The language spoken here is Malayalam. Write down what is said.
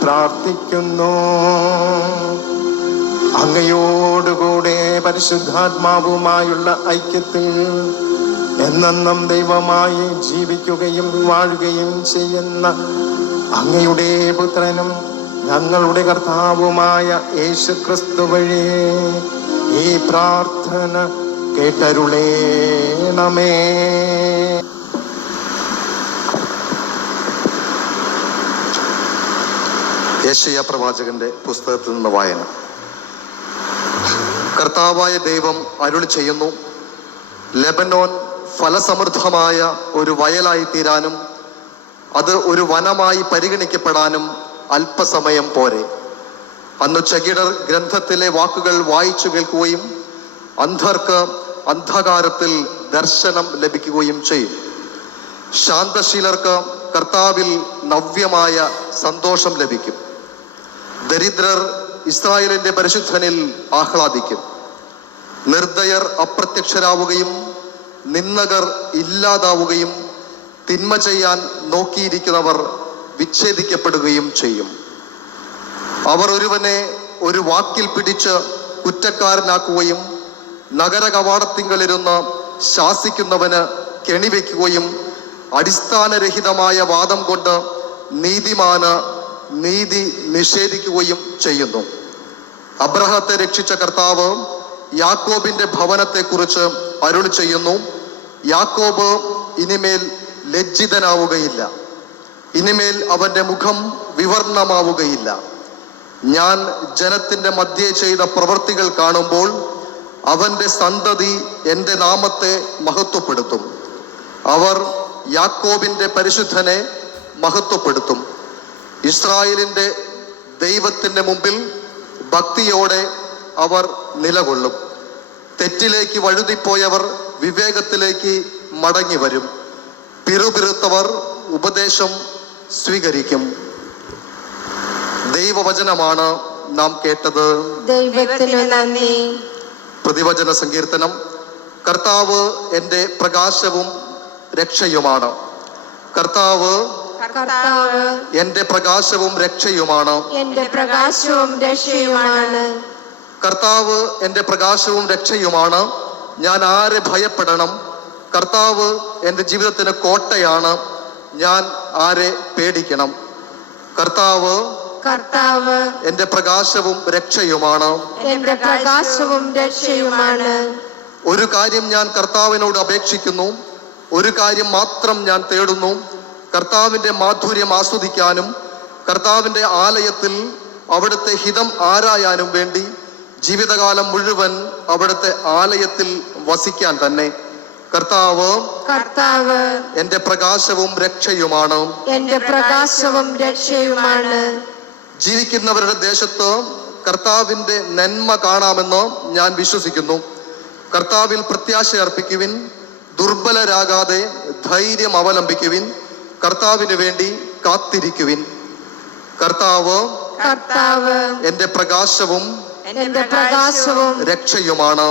പ്രാർത്ഥിക്കുന്നു. അങ്ങയോടുകൂടെ പരിശുദ്ധാത്മാവുമായുള്ള ഐക്യത്തിൽ എന്നെന്നും ദൈവമായി ജീവിക്കുകയും വാഴുകയും ചെയ്യുന്ന അങ്ങയുടെ പുത്രനും ഞങ്ങളുടെ കർത്താവുമായ യേശുക്രിസ്തു വഴി ഈ പ്രാർത്ഥന കേട്ടരുളേണമേ. യെശയ്യാ പ്രവാചകന്റെ പുസ്തകത്തിൽ നിന്ന് വായന. കർത്താവായ ദൈവം അരുളി ചെയ്യുന്നു, ലെബനോൻ ഫലസമൃദ്ധമായ ഒരു വയലായി തീരാനും അത് ഒരു വനമായി പരിഗണിക്കപ്പെടാനും അല്പസമയം പോരെ. അന്ന് ചകിടർ ഗ്രന്ഥത്തിലെ വാക്കുകൾ വായിച്ചു കേൾക്കുകയും അന്ധർക്ക് അന്ധകാരത്തിൽ ദർശനം ലഭിക്കുകയും ചെയ്യും. ശാന്തശീലർക്ക് കർത്താവിൽ നവ്യമായ സന്തോഷം ലഭിക്കും. ദരിദ്രർ ഇസ്രായേലിന്റെ പരിശുദ്ധനിൽ ആഹ്ലാദിക്കും. നിർദ്ദയർ അപ്രത്യക്ഷരാവുകയും നിന്ദകർ ഇല്ലാതാവുകയും തിന്മ ചെയ്യാൻ നോക്കിയിരിക്കുന്നവർ വിച്ഛേദിക്കപ്പെടുകയും ചെയ്യും. അവർ ഒരുവനെ ഒരു വാക്കിൽ പിടിച്ച് കുറ്റക്കാരനാക്കുകയും നഗര കവാടത്തിങ്കലിരുന്ന് ശാസിക്കുന്നവന് കെണിവെക്കുകയും അടിസ്ഥാനരഹിതമായ വാദം കൊണ്ട് നീതിമാന് നീതി നിഷേധിക്കുകയും ചെയ്യുന്നു. അബ്രഹത്തെ രക്ഷിച്ച കർത്താവ് യാക്കോബിന്റെ ഭവനത്തെക്കുറിച്ച് അരുളി ചെയ്യുന്നു, യാക്കോബ് ഇനിമേൽ ലജ്ജിതനാവുകയില്ല, ഇനിമേൽ അവന്റെ മുഖം വിവർണമാവുകയില്ല. ഞാൻ ജനത്തിന്റെ മധ്യേ ചെയ്ത പ്രവൃത്തികൾ കാണുമ്പോൾ അവന്റെ സന്തതി എൻ്റെ നാമത്തെ മഹത്വപ്പെടുത്തും. അവർ യാക്കോബിന്റെ പരിശുദ്ധനെ മഹത്വപ്പെടുത്തും. ഇസ്രായേലിന്റെ ദൈവത്തിന്റെ മുമ്പിൽ ഭക്തിയോടെ അവർ നിലകൊള്ളും. തെറ്റിലേക്ക് വഴുതിപ്പോയവർ വിവേകത്തിലേക്ക് മടങ്ങി വരും. പിറുപിറുത്തവർ ഉപദേശം സ്വീകരിക്കും. ദൈവവചനമാണ് നാം കേട്ടത്. ദൈവത്തിന് നന്ദി. പ്രതിവചന സങ്കീർത്തനം. കർത്താവ് എൻ്റെ പ്രകാശവും രക്ഷയുമാണ്. കർത്താവ് എൻ്റെ പ്രകാശവും രക്ഷയുമാണ്. എൻ്റെ പ്രകാശവും രക്ഷയുമാണ്. കർത്താവ് എൻ്റെ പ്രകാശവും രക്ഷയുമാണ്. ഞാൻ ആരെ ഭയപ്പെടണം? കർത്താവ് എൻ്റെ ജീവിതത്തിന് കോട്ടയാണ്. ഞാൻ ആരെ പേടിക്കണം? കർത്താവ് എൻ്റെ പ്രകാശവും രക്ഷയുമാണ്. എൻ്റെ പ്രകാശവും രക്ഷയുമാണ്. ഒരു കാര്യം ഞാൻ കർത്താവിനോട് അപേക്ഷിക്കുന്നു, ഒരു കാര്യം മാത്രം ഞാൻ തേടുന്നു, കർത്താവിൻ്റെ മാധുര്യം ആസ്വദിക്കാനും കർത്താവിൻ്റെ ആലയത്തിൽ അവിടുത്തെ ഹിതം ആരായാനും വേണ്ടി ജീവിതകാലം മുഴുവൻ അവിടുത്തെ ആലയത്തിൽ വസിക്കാൻ തന്നെ. കർത്താവ് എൻ്റെ പ്രകാശവും രക്ഷയുമാണ്. എൻ്റെ പ്രകാശവും രക്ഷയുമാണ്. ജീവിക്കുന്നവരുടെ ദേശത്ത് കർത്താവിൻ്റെ നന്മ കാണാമെന്ന് ഞാൻ വിശ്വസിക്കുന്നു. കർത്താവിൽ പ്രത്യാശ അർപ്പിക്കുവിൻ, ദുർബലരാകാതെ ധൈര്യം അവലംബിക്കുവിൻ, കർത്താവിന് വേണ്ടി കാത്തിരിക്കുവിൻ. കർത്താവ് എൻ്റെ പ്രകാശവും രക്ഷയുമാണ്.